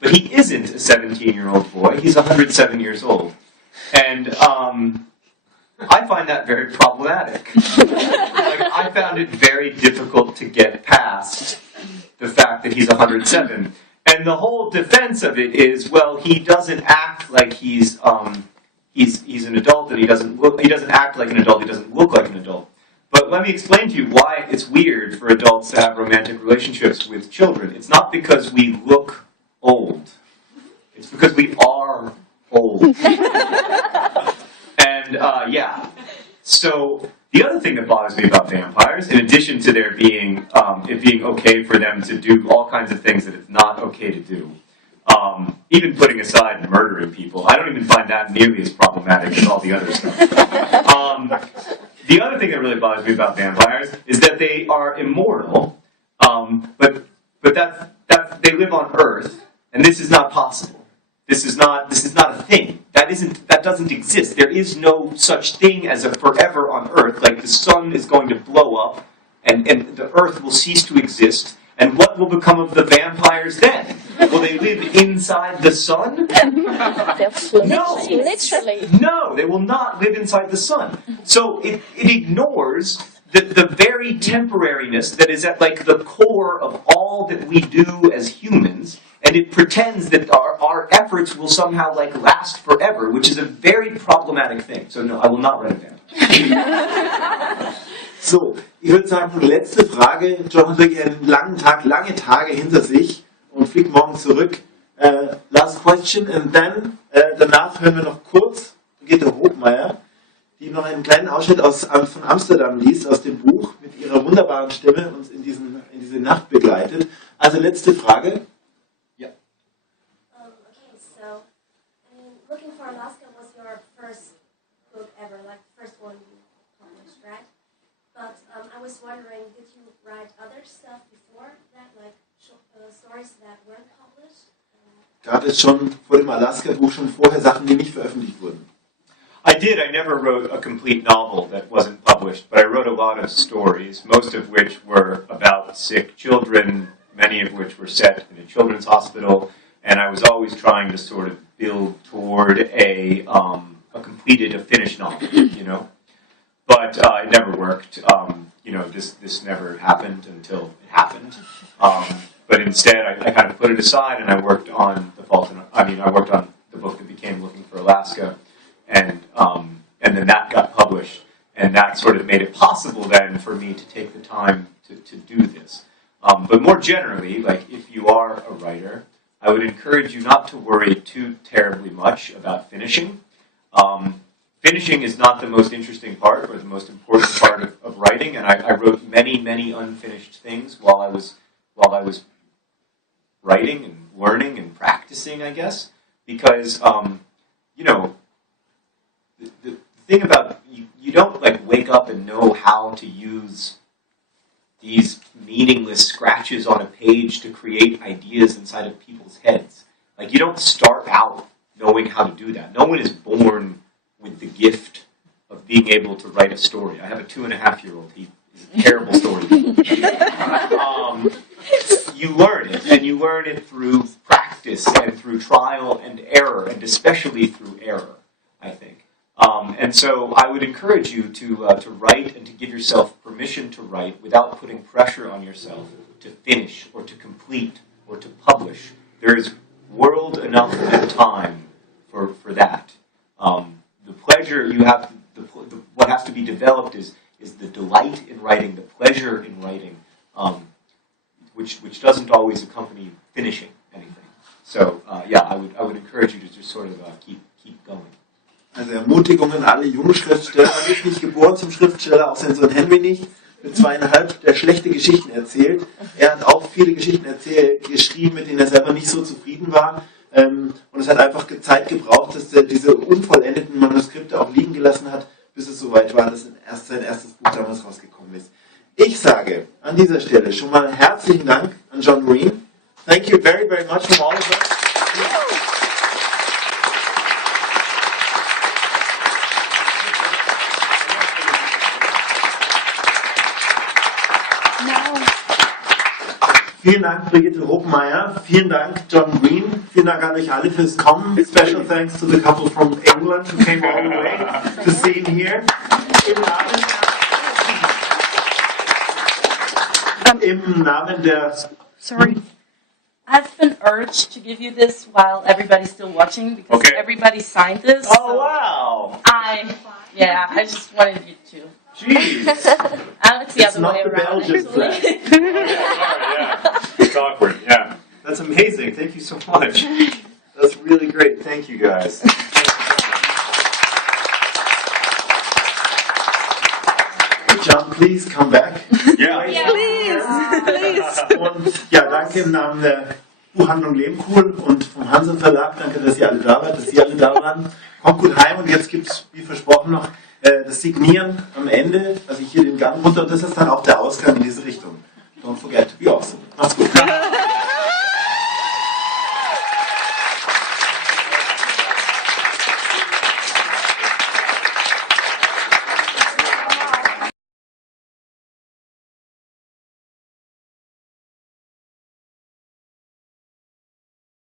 But he isn't a 17-year-old boy. He's 107 years old. And I find that very problematic. Like, I found it very difficult to get past the fact that he's 107. And the whole defense of it is, well, he doesn't act like he's an adult, and he doesn't act like an adult, he doesn't look like an adult. But let me explain to you why it's weird for adults to have romantic relationships with children. It's not because we look old. It's because we are old. And, yeah. So, the other thing that bothers me about vampires, in addition to there being, it being okay for them to do all kinds of things that it's not okay to do, even putting aside murdering people, I don't even find that nearly as problematic as all the other stuff. The other thing that really bothers me about vampires is that they are immortal, but that they live on Earth, and this is not possible. This is not a thing. That doesn't exist. There is no such thing as a forever on Earth. Like, the sun is going to blow up, and the Earth will cease to exist. And what will become of the vampires then? Will they live inside the sun? No. Literally. No, they will not live inside the sun. So it ignores the very temporariness that is at, like, the core of all that we do as humans, and it pretends that our efforts will somehow, like, last forever, which is a very problematic thing. So no, I will not write it down. So, ich würde sagen, letzte Frage. John hat wirklich einen langen Tag, lange Tage hinter sich und fliegt morgen zurück. Last question, and then, danach hören wir noch kurz Brigitte Hofmeier, die noch einen kleinen Ausschnitt von Amsterdam liest, aus dem Buch, mit ihrer wunderbaren Stimme uns in diese Nacht begleitet. Also letzte Frage. Ja. Okay, so, I mean, Looking for Alaska was your first book ever, like the first one you published, right? But I was wondering, did you write other stuff before that, like stories that weren't published? Gab es schon vor dem Alaska-Buch schon vorher Sachen, die nicht veröffentlicht wurden? I did. I never wrote a complete novel that wasn't published, but I wrote a lot of stories, most of which were about sick children, many of which were set in a children's hospital, and I was always trying to sort of build toward a finished novel, you know? But it never worked. You know, this never happened until it happened. But instead, I kind of put it aside, and I worked on I worked on the book that became Looking for Alaska, and then that got published, and that sort of made it possible then for me to take the time to do this. But more generally, like, if you are a writer, I would encourage you not to worry too terribly much about finishing. Finishing is not the most interesting part or the most important part of writing, and I wrote many, many unfinished things while I was writing and learning and practicing, I guess, because you know, the thing about you don't, like, wake up and know how to use these meaningless scratches on a page to create ideas inside of people's heads. Like, you don't start out knowing how to do that. No one is born with the gift of being able to write a story. I have a 2.5-year-old. He is a terrible storyteller. You learn it, and you learn it through practice and through trial and error, and especially through error, I think. And so I would encourage you to write and to give yourself permission to write without putting pressure on yourself to finish or to complete or to publish. There is world enough and time for that. The pleasure you have, what has to be developed is the delight in writing, the pleasure in writing, which doesn't always accompany finishing anything. So yeah, I would encourage you to just sort of keep going. Also Ermutigung an alle jungen Schriftsteller. Man ist nicht geboren zum Schriftsteller, auch sein Sohn Henry nicht. Mit 2,5, der schlechte Geschichten erzählt. Er hat auch viele Geschichten geschrieben, mit denen er selber nicht so zufrieden war. Und es hat einfach Zeit gebraucht, dass er diese unvollendeten Manuskripte auch liegen gelassen hat, bis es soweit war, dass sein erstes Buch damals rausgekommen ist. Ich sage an dieser Stelle schon mal herzlichen Dank an John Green. Thank you very, very much from all of us. Vielen Dank, Brigitte Hochmeier. Vielen Dank, John Green. Vielen Dank an euch alle fürs Kommen. Special thanks to the couple from England who came all the way to see him here. Im Namen der... Sorry. I've been urged to give you this while everybody's still watching because everybody signed this. Oh, wow. I just wanted you to. Jeez. It's the It's other not way the around. Belgian flag. Yeah. It's awkward, yeah. That's amazing. Thank you so much. That's really great. Thank you, guys. John, please come back. Yeah. Please. Und ja, danke im Namen der Buchhandlung Lehmkuhl und vom Hansen Verlag. Danke, dass ihr alle da wart, dass Sie alle da waren. Kommt gut heim und jetzt gibt es, wie versprochen, noch das Signieren am Ende. Also hier den Gang runter und das ist dann auch der Ausgang in diese Richtung. Don't forget to be awesome. Macht's gut.